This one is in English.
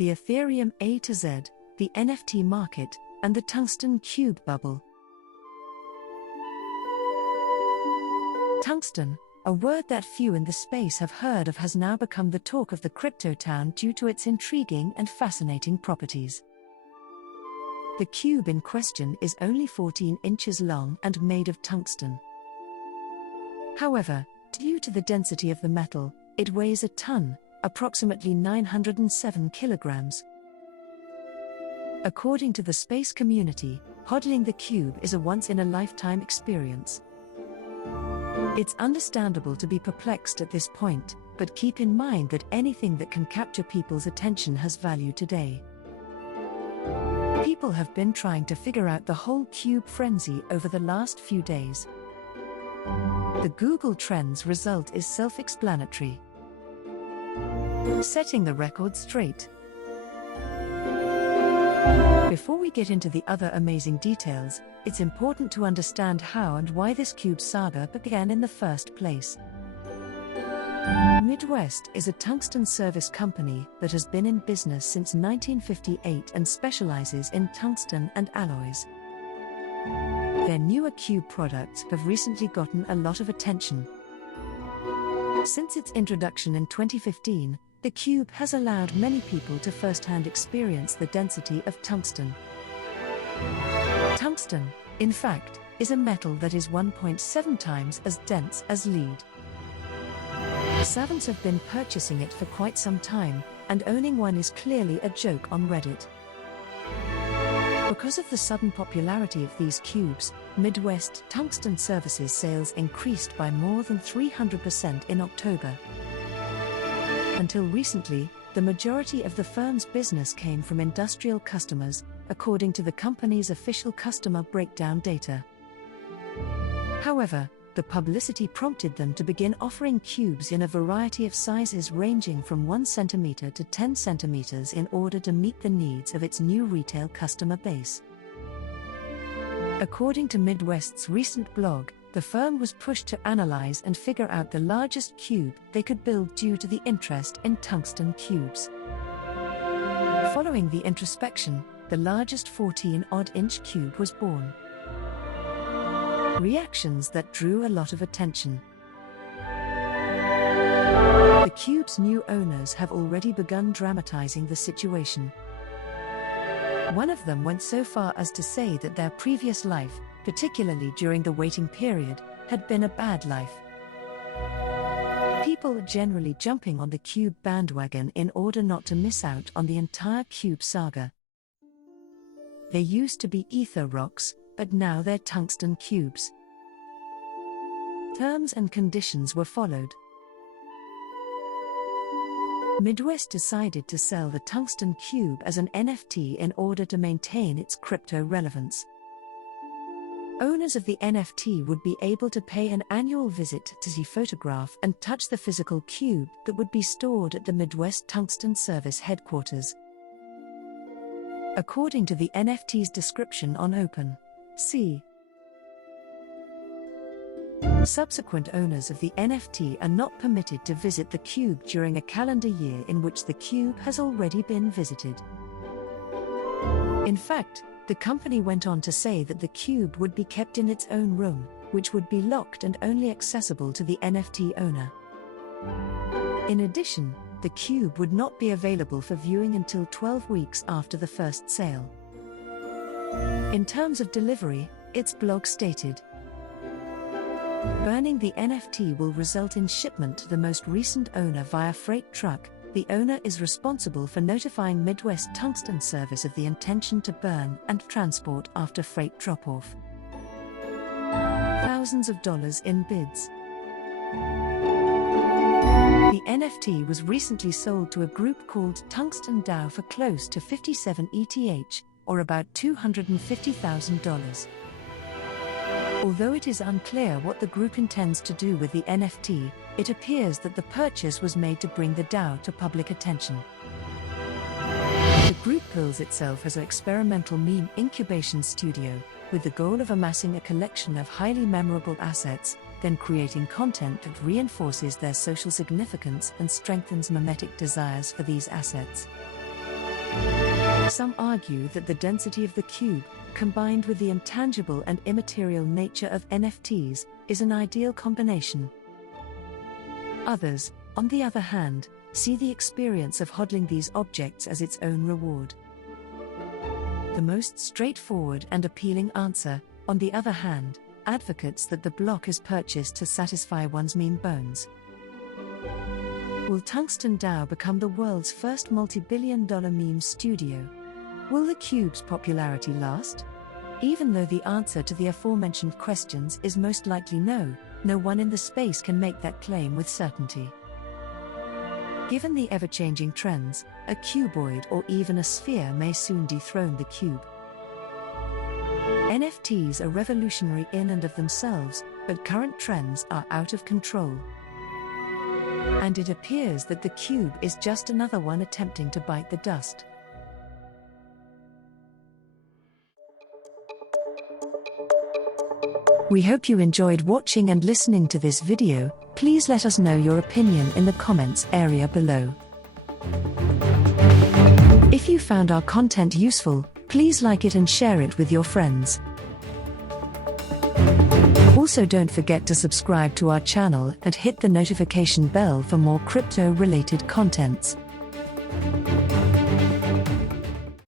the Ethereum A-Z, the NFT market, and the Tungsten cube bubble. Tungsten, a word that few in the space have heard of, has now become the talk of the crypto town due to its intriguing and fascinating properties. The cube in question is only 14 inches long and made of tungsten. However, due to the density of the metal, it weighs a tonne, approximately 907 kilograms. According to the space community, HODLing the cube is a once-in-a-lifetime experience. It's understandable to be perplexed at this point, but keep in mind that anything that can capture people's attention has value today. People have been trying to figure out the whole cube frenzy over the last few days. The Google Trends result is self-explanatory. Setting the record straight. Before we get into the other amazing details, it's important to understand how and why this cube saga began in the first place. Midwest is a tungsten service company that has been in business since 1958 and specializes in tungsten and alloys. Their newer cube products have recently gotten a lot of attention. Since its introduction in 2015, the cube has allowed many people to first-hand experience the density of tungsten. Tungsten, in fact, is a metal that is 1.7 times as dense as lead. Savants have been purchasing it for quite some time, and owning one is clearly a joke on Reddit. Because of the sudden popularity of these cubes, Midwest Tungsten Services sales increased by more than 300% in October. Until recently, the majority of the firm's business came from industrial customers, according to the company's official customer breakdown data. However, the publicity prompted them to begin offering cubes in a variety of sizes ranging from 1 centimeter to 10 centimeters in order to meet the needs of its new retail customer base. According to Midwest's recent blog, the firm was pushed to analyze and figure out the largest cube they could build due to the interest in tungsten cubes. Following the introspection, the largest 14-odd-inch cube was born. Reactions that drew a lot of attention. The cube's new owners have already begun dramatizing the situation. One of them went so far as to say that their previous life, particularly during the waiting period, had been a bad life. People are generally jumping on the cube bandwagon in order not to miss out on the entire cube saga. They used to be ether rocks, but now they're tungsten cubes. Terms and conditions were followed. Midwest decided to sell the tungsten cube as an NFT in order to maintain its crypto relevance. Owners of the NFT would be able to pay an annual visit to see, photograph and touch the physical cube that would be stored at the Midwest Tungsten Service headquarters. According to the NFT's description on OpenSea, subsequent owners of the NFT are not permitted to visit the cube during a calendar year in which the cube has already been visited. In fact, the company went on to say that the cube would be kept in its own room, which would be locked and only accessible to the NFT owner. In addition, the cube would not be available for viewing until 12 weeks after the first sale. In terms of delivery, its blog stated, "Burning the NFT will result in shipment to the most recent owner via freight truck. The owner is responsible for notifying Midwest Tungsten Service of the intention to burn and transport after freight drop-off." Thousands of dollars in bids. The NFT was recently sold to a group called Tungsten DAO for close to 57 ETH, or about $250,000. Although it is unclear what the group intends to do with the NFT, it appears that the purchase was made to bring the DAO to public attention. The group bills itself as an experimental meme incubation studio, with the goal of amassing a collection of highly memorable assets, then creating content that reinforces their social significance and strengthens mimetic desires for these assets. Some argue that the density of the cube, combined with the intangible and immaterial nature of NFTs, is an ideal combination. Others, on the other hand, see the experience of HODLing these objects as its own reward. The most straightforward and appealing answer, on the other hand, advocates that the block is purchased to satisfy one's mean bones. Will Tungsten DAO become the world's first multi-billion-dollar meme studio? Will the cube's popularity last? Even though the answer to the aforementioned questions is most likely no, no one in the space can make that claim with certainty. Given the ever-changing trends, a cuboid or even a sphere may soon dethrone the cube. NFTs are revolutionary in and of themselves, but current trends are out of control. And it appears that the cube is just another one attempting to bite the dust. We hope you enjoyed watching and listening to this video. Please let us know your opinion in the comments area below. If you found our content useful, please like it and share it with your friends. Also, don't forget to subscribe to our channel and hit the notification bell for more crypto-related contents.